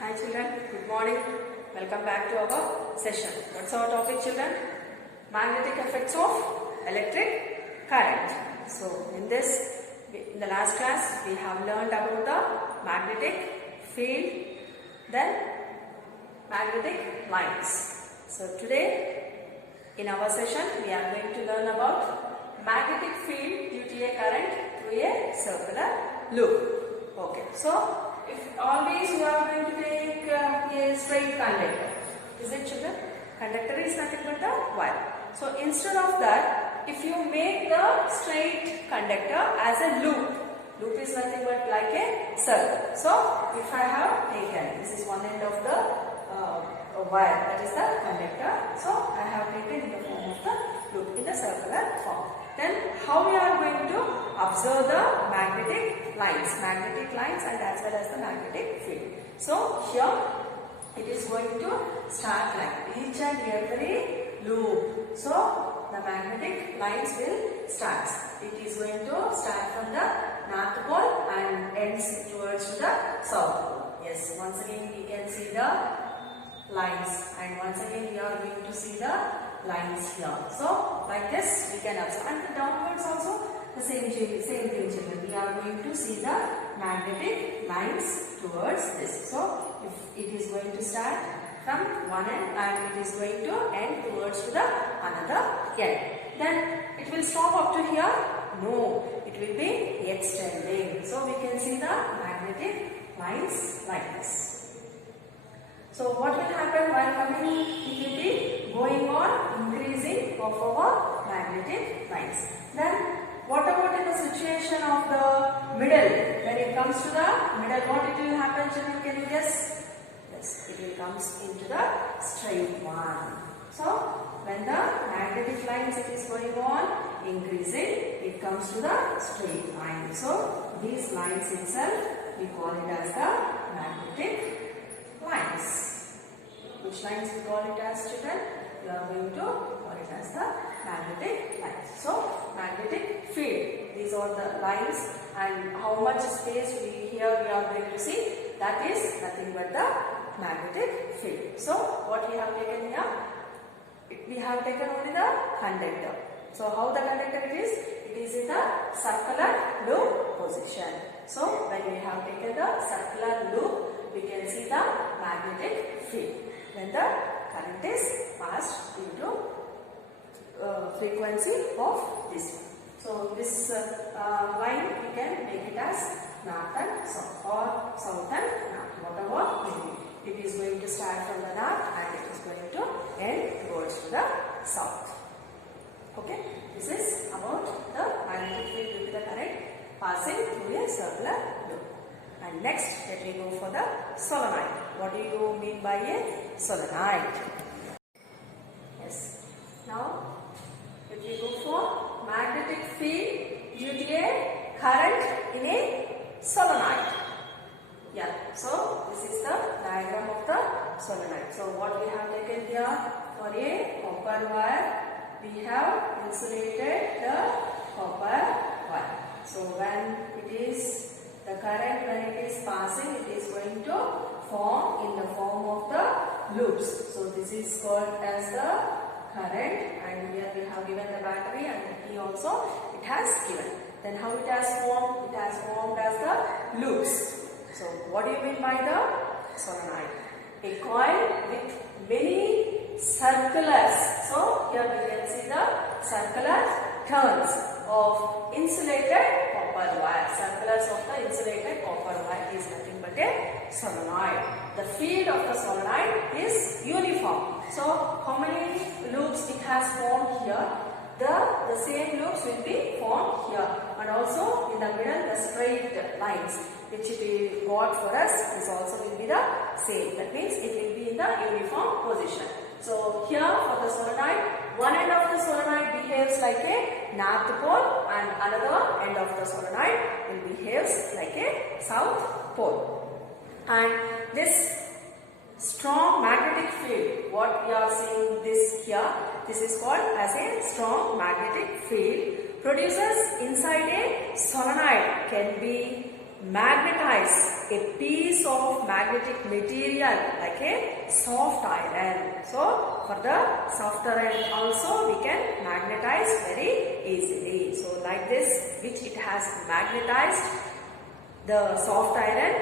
Hi children, good morning. Welcome back to our session. What's our topic children? Magnetic effects of electric current. So in the last class we have learned about the magnetic field, then magnetic lines. So today in our session we are going to learn about magnetic field due to a current through a circular loop. Okay, so if always you are going to take a straight conductor, is it children? Conductor is nothing but the wire. So instead of that, if you make the straight conductor as a loop is nothing but like a circle. So if I have taken, this is one end of the wire, that is the conductor. So I have taken in the form of the loop in the circular form. Then how we are going to observe the magnetic lines and as well as the magnetic field. So here it is going to start like each and every loop. So the magnetic lines will start. It is going to start from the north pole and ends towards the south pole. Yes, once again we can see the lines, and once again we are going to see the lines here. So like this we can observe, and the downwards also the same thing children. We are going to see the magnetic lines towards this. So if it is going to start from one end and it is going to end towards to the another end, then it will stop up to here? No, it will be extending. So we can see the magnetic lines like this. So what will happen while coming? It will be going on increasing of our magnetic lines. Then what about in the situation of the middle? When it comes to the middle, what it will happen children? Can you guess? Yes, it will comes into the straight one. So when the magnetic lines it is going on increasing, it comes to the straight line. So these lines itself we call it as the magnetic lines. Which lines we call it as children? We are going to call it as the magnetic lines. So magnetic field, these are the lines, and how much space we are going to see, that is nothing but the magnetic field. So what we have taken here? We have taken only the conductor. So how the conductor it is? It is in the circular loop position. So when we have taken the circular loop, we can see the magnetic field. When the current is passed into frequency of this one. So this line we can make it as north and south, or south and north, whatever it be. It is going to start from the north and it is going to end towards to the south. Okay, this is about the magnetic field due to the current passing through a circular loop. And next, let me go for the solenoid. What do you mean by a solenoid? Yes. Now, let me go for magnetic field due to a current in a solenoid. Yeah. So, this is the diagram of the solenoid. So, what we have taken here for a copper wire, we have insulated the copper wire. So, when it is the current, when it is passing, it is going to form in the form of the loops. So this is called as the current, and here we have given the battery and the key also it has given. Then how it has formed? It has formed as the loops. So what do you mean by the solenoid? A coil with many circulars. So here we can see the circular turns of insulated copper wire. Circulars of the insulated copper wire is nothing but a solenoid. The field of the solenoid is uniform. So how many loops it has formed here? The same loops will be formed here, and also in the middle the straight lines which it got for us is also will be the same. That means it will be in the uniform position. So here for the solenoid, one end of the solenoid behaves like a north pole and another end of the solenoid will behaves like a south pole. And this strong magnetic field, what we are seeing this here, this is called as a strong magnetic field, produces inside a solenoid can be magnetized a piece of magnetic material like a soft iron. So for the soft iron also we can magnetize very easily. So like this, which it has magnetized the soft iron,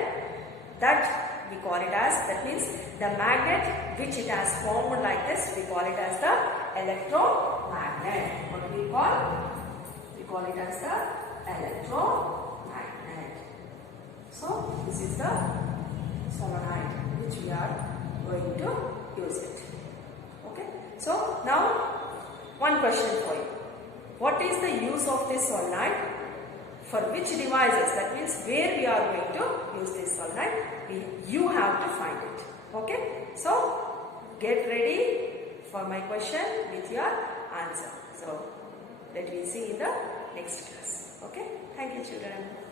that we call it as, that means the magnet which it has formed like this, we call it as the electromagnet. What do we call? We call it as the electromagnet. So this is the solenoid which we are going to use it. Okay. So now one question for you. What is the use of this solenoid? For which devices? That means where we are going to use this solenoid. You have to find it. Okay. So get ready for my question with your answer. So let me see in the next class. Okay. Thank you, children.